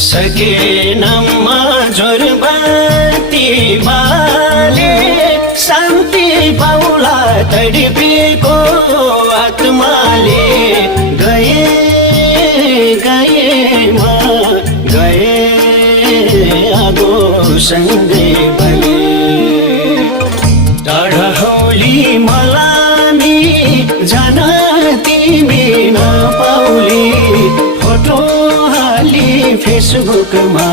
सकेनम्मा जोरबत्ती बाले शान्ति पाउला तडपेको आत्माले गए गएमा गए आगो सँगै बले टाढा हौली मलामी जान तिमी नपाउली फोटो हाली फेसबुकमा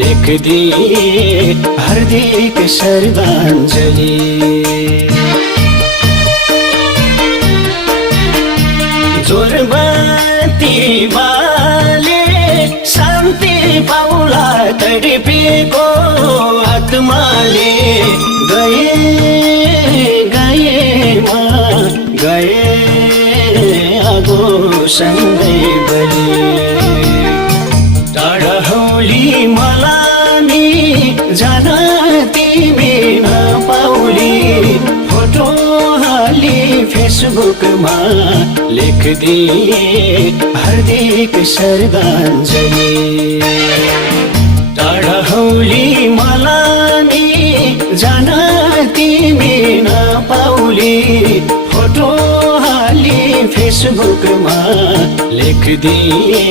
लेखिदिए हार्दिक श्रद्धाञ्जली जोरबत्ती बाले शान्ति पाउला तडपेको आत्माले गए गएमा गए आगो सँगै बली टाढा हौली मलामी जान तिमी नपाउली फोटो हाली फेसबुकमा लेखिदिए हार्दिक श्रद्धाञ्जली टाढा हौली मलामी जान तिमी नपाउली फोटो हाली फेसबुकमा लेखिदिए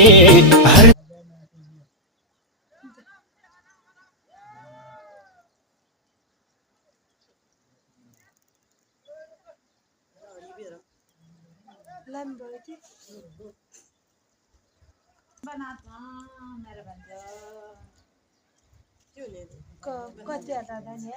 कति दादा नि